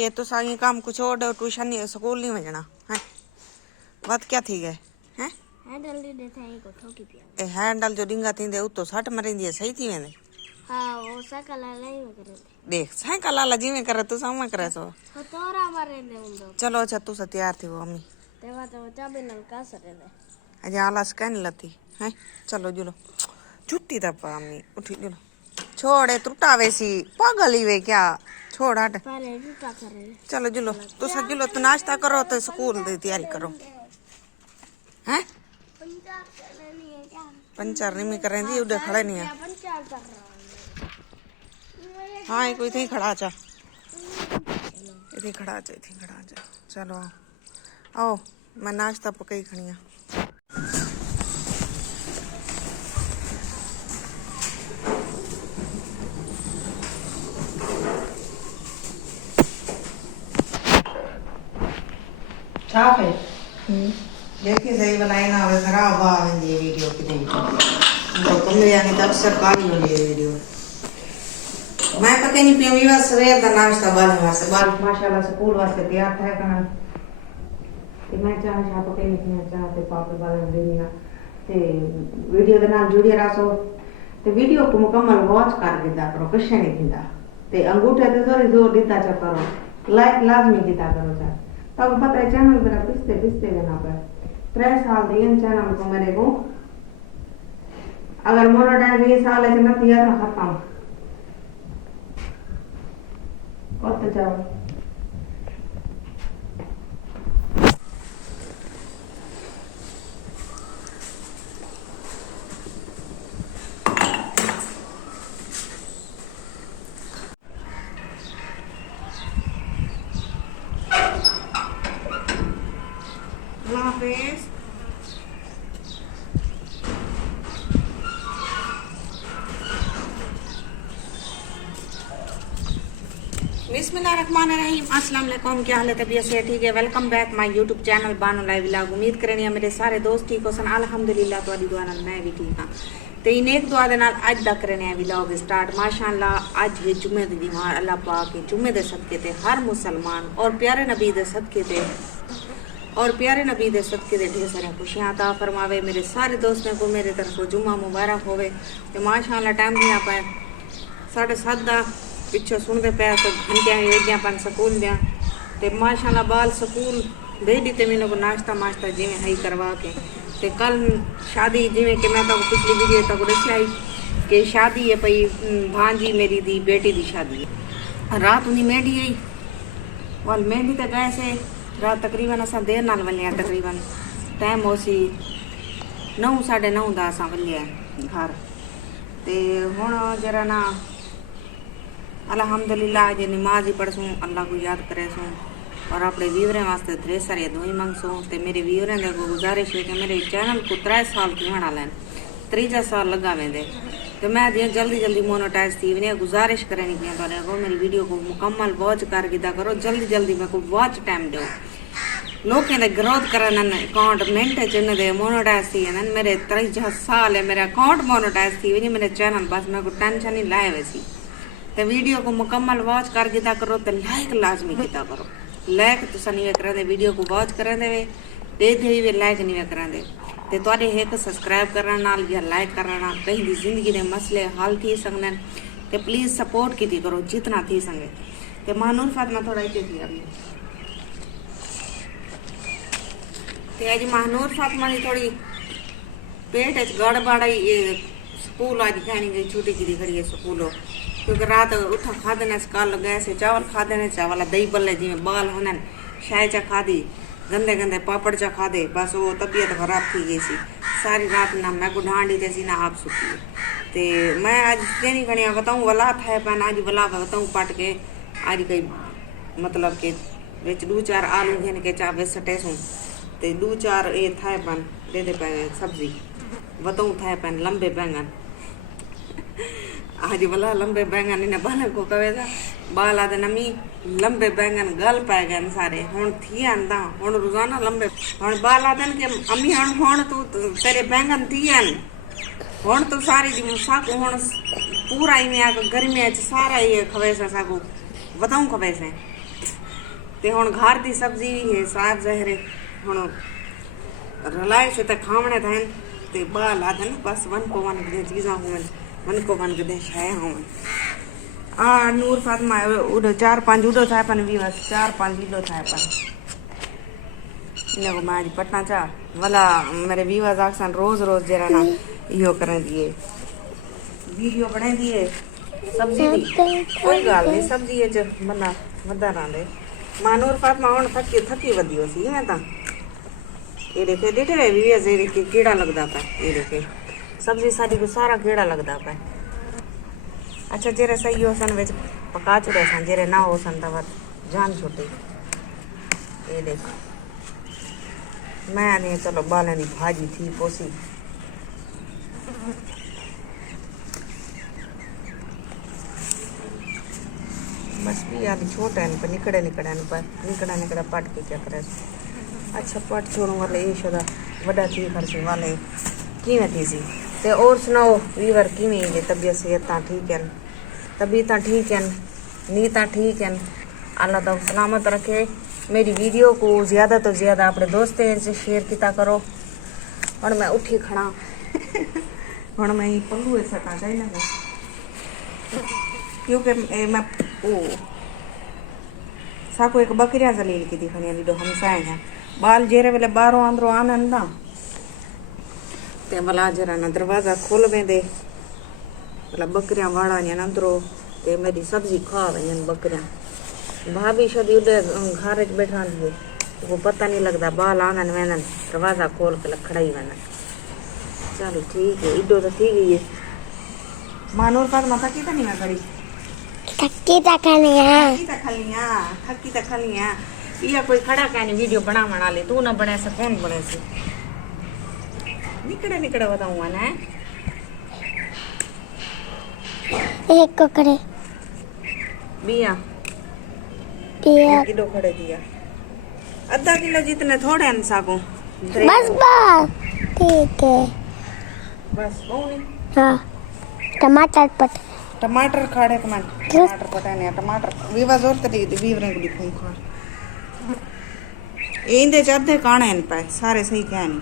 ये तो सारी काम कुछ और ट्यूशन नहीं स्कूल नहीं भेजना है। बात क्या थी गए हैं हैंडल दे देता है को ठोकी पिया ए हैंडल जो डिंगा थी दे तो सट मरी दी सही थी वेंदे। हां वो साइकिल नहीं करे देख साइकिल वाला जी में करे तू सामा करे सो तोरा मारे दे उंदो। चलो अच्छा तू से तैयार थी वो अम्मी तेवा तो चाबी नल का सरे दे अजे आला स्कैन लती है। चलो जुलो छुट्टी दपा अम्मी उठी जुलो छोड़े टूटावे सी पागल ही वे क्या छोड़ हट पहले टूटा करे। चलो जुलो तू सब जुलो तो नाश्ता करो तो स्कूल की तैयारी करो हैं। पंचर नहीं करें दी उधर खड़े नहीं है। हाँ एक कोई थी खड़ा चा इतनी खड़ा चा चलो आओ मैं नाश्ता पकई खड़िया। छाप है देखिए सही बनाई ना हो खराब आ ये वीडियो की नहीं तो कमरे यानी तो अक्सर काली हो ये वीडियो मैं पता नहीं पियो विवाह सवेर दा नाश्ता बाल माशाल्लाह स्कूल वास्ते तैयार था करना ते मैं चाह छाप के नहीं चाहते पापे बाल देना ते वीडियो दे नाल जुड़े रहो ते वीडियो को मुकम्मल वॉच कर दिया करो कुछ नहीं दिंदा ते अंगूठे ते थोड़ी जोर दिता चा करो लाइक लाजमी दिता करो चा तब पता है चैनल मेरा पिसते लेना पर 3 साल दिए चैनल को मेरे को अगर मोनोटाइज 20 साल है ना दिया ना खत्म और तो जाओ बिस्मिल्लाहिर्रहमानिर्रहीम अस्सलाम वालेकुम क्या हाल है तबीयत से ठीक है। Welcome back my YouTube channel Bano live vlog. उम्मीद करनी है मेरे सारे दोस्त ठीक हो सन अल्हम्दुलिल्लाह ਤੁਹਾਡੀ ਦੁਆ ਨਾਲ मैं भी ठीक हाँ ਤੇ ਇਨੇਕ ਦੁਆ ਦੇ ਨਾਲ ਅੱਜ ਦਾ ਕਰਨੇ ਆ ਵਲੌਗ ਸਟਾਰਟ माशाअल्लाह ਅੱਜ है जुम्मे दी दीवार अल्लाह पाक के जुम्मे दे सदके ते हर मुसलमान और प्यारे नबी दे सदके ते ढेर सारी खुशियां अता फरमावे। मेरे सारे दोस्तों को मेरे तरफ जुम्मा मुबारक होवे ते माशाअल्लाह टाइम नहीं आ पाए 7:30 दा पिछो सुनते पे तो घंटियां वेदियां पन स्कूल दियां ते माशाल्लाह बाल स्कूल भेज दी ते मैंने को नाश्ता माश्ता जिमें हई करवा के ते कल शादी जिमें कि मैं तो पिछली वीडियो तक दसी आई कि शादी है पई भांजी मेरी दी बेटी दी शादी है। रात उन्हीं मेहंदी आई वाल मेहंदी ते गए से रात तकरीबन असा देर नाल वलिया तकरीबन टाइम हो सी 9 9:30 दा असा वलिया घर ते हुण जरा ना अल्हम्दुलिल्लाह जे नमाज ही पढ़सूँ अल्लाह को याद करे सूँ और अपने व्यूवरें वास्ते ढेर सारी दुआई मंगसूँ ते मेरे व्यूवरें दे को गुजारिश है कि मेरे चैनल को 3 साल थी होना लैन 3 साल लगा वेंदे तो मैं जल्दी मोनेटाइज थी वने गुजारिश करनी पिया तुहाडे को मेरी वीडियो को मुकम्मल वॉच कर गिदा करो जल्दी मेरे को वॉच टाइम दो लोकें दे ग्रोथ करन अकाउंट मिनट च दे मोनेटाइज थी वने मेरे 3 साल है मेरा अकाउंट मोनेटाइज थी वने मेरे चैनल बस मेरे को टेंशन नहीं लाए वैसी तो वीडियो को मुकम्मल वॉच कर गिता करो तो लाइक लाजमी किया करो लाइक तुसा नहीं करें दे को वॉच करें दे भी लाइक नहीं करें ते तुहाडे एक सब्सक्राइब करने नाल या लाइक करना कहीं दी जिंदगी दे मसले हल थी सकने ते प्लीज सपोर्ट की करो जितना थी सके ते महानूर फातिमा थोड़ा इते थी अभी ते आज महानूर फातिमा दी थोड़ी पेट च गड़बड़ आई स्कूल आज कहनी गई छुट्टी की खड़ी है स्कूलों क्योंकि रात उठा खादे ने कल गए से चावल खादे ने चावल दही बल्ले जिमें बाल होने शाय चा खादी गंदे पापड़ चा खादे बस वो तबीयत खराब थी गई सी सारी रात ना मैं को ढांडी थे सी ना आप सुती ते मैं आज कहनी खड़िया बताऊँ वला था पैन आज वला बताऊँ पट के आज कई मतलब के विच 2-4 आलू घेन के चा वे सटे सूँ ते 2-4 ये था पैन दे पे सब्जी बताऊँ था पैन लंबे बैंगन आज बोला लंबे बैंगन इन्हें बाल को कवे था बाल आदे नमी लंबे बैंगन गल पाए गए सारे हुन थी आंदा हुन रोजाना लंबे हुन बाल आदे के अम्मी हुन तू तेरे बैंगन थी आन हुन तो सारी दी साको हुन पूरा ही में गर्मी च सारा ही खवे से साको बताऊं खवे से ते हुण घर दी सब्जी भी है साग ज़हरे हुण रलाए से ते खावणे थाइन ते बाल आदन बस वन को वन दे चीज़ां हुन वन को वन दे शय हुन आ नूर फातिमा उडो 4-5 उडो थाय पन भी बस 4-5 किलो थाय पन इनको मैं आज पटना चा वाला मेरे व्यूअर्स आक्सन रोज रोज जरा ना इहो करें दिए वीडियो बना दिए सब्जी दी कोई गाल नहीं सब्जी च बंदा वधा रहंदे मानूर फातिमा हुण थकी वधियो सी मैं ता ये देखे डिठे व्यूअर्स ये देखे कीड़ा लगदा पे ये देखे सब्जी साडी को सारा कीड़ा लगदा पे अच्छा जेरे सही होसन विच पका छुड़े सन जेरे ना होसन त जान छुटी ये देखो मैं नहीं चलो बालन की भाजी थी पोसी बस भी यार छोटे हैं पर निकड़ा पट के क्या करे अच्छा पट छोड़ू वाले ये शोदा वड़ा थी खर्चे वाले किवें थी सी ते और सुनाओ वीवर किवें जे तबीयत सेहत ठीक है तबीयत ठीक है नीयत ठीक है अल्लाह ताला सलामत रखे मेरी वीडियो को ज़्यादा तो ज़्यादा अपने दोस्तों से शेयर किया करो और मैं उठी खड़ा हूँ मैं पल्लू सटा चाहिए ना क्योंकि मैं ओ साको एक बकरिया जलील की दिखनी लीडो हम साए हैं बाल जेरे वेले बाहरों अंदरों आने ना ते भला जरा ना दरवाजा खोल दे भला बकरिया वाड़ा अंदरों ते मेरी सब्जी खा वन बकरिया भाभी शादी उधर घर च बैठा है वो पता नहीं लगता बाल आंगन वहन दरवाजा खोल के खड़ा ही वहन चल ठीक है इडो तो ठीक है मानूर फातिमा थकी तो नहीं मैं खड़ी थकी तो खलिया या कोई खड़ा कहने वीडियो बना ले तू ना बने से कौन बने से निकड़ा बताऊंगा ना एक को करे बिया किलो खड़े दिया आधा किलो जितने थोड़े हैं साको बस ठीक है बस वो नहीं हाँ टमाटर खाड़े कमान टमाटर पटाने टमाटर वीवा जोर तरी वीवरे को दिखूं खा इंदे चादे काणे इन पे सारे सही क्या नहीं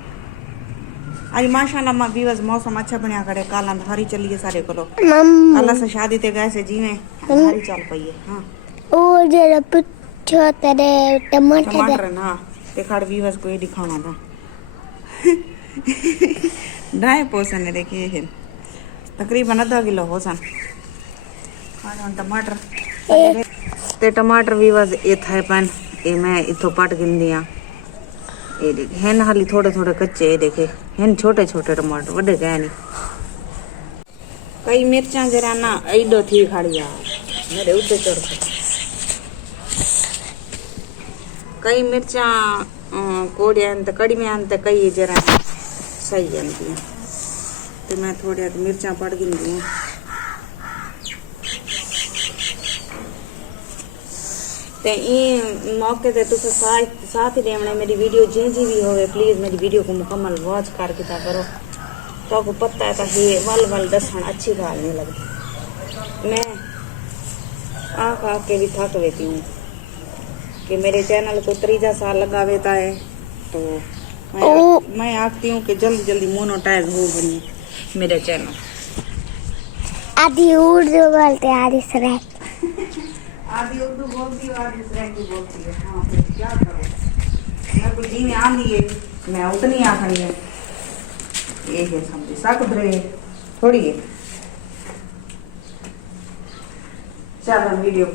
आज माशाल्लाह मा वीवस मौसम अच्छा बनया खड़े काला धारी चली है सारे कोलो काला से शादी ते गए से जीवे धारी चल पई है हां ओ जरा पुछो तेरे टमाटर ना ते खाड़ वीवस को ये दिखाना था ढाई पोसन है देखिए है तकरीबन आधा किलो हो सन और टमाटर ते टमाटर वीवस ये थाए पन ये मैं इथो पट गिन दिया ये देख हैं हाली थोड़े थोड़े कच्चे देखे हैं छोटे छोटे टमाटर बड़े गए नहीं कई मिर्चा जरा ना ऐडो थी खाड़िया मेरे उते चढ़ कई मिर्चा कोड़िया अंत कड़ी में अंत कई जरा सही जानती तो मैं थोड़े मिर्चा पड़ गिनती ते ई मौके ते तुस साथ ही देवने मेरी वीडियो जी भी होवे प्लीज मेरी वीडियो को मुकम्मल वॉच करके ता करो तो को पता है कि वल दसन अच्छी गाल नहीं लगती मैं आ के भी थक लेती हूँ कि मेरे चैनल को 3 साल लगा देता है तो मैं आखती हूँ कि जल्दी जल्दी मोनेटाइज हो बनी मेरे चैनल आधी उर्दू बोलते आधी सराय आधी उर्दू बोलती है आधी सराइकी बोलती है हाँ फिर क्या करो मैं कुछ जी में आंधी है मैं उतनी आखनी है ये है समझी साक रहे थोड़ी है चलो वीडियो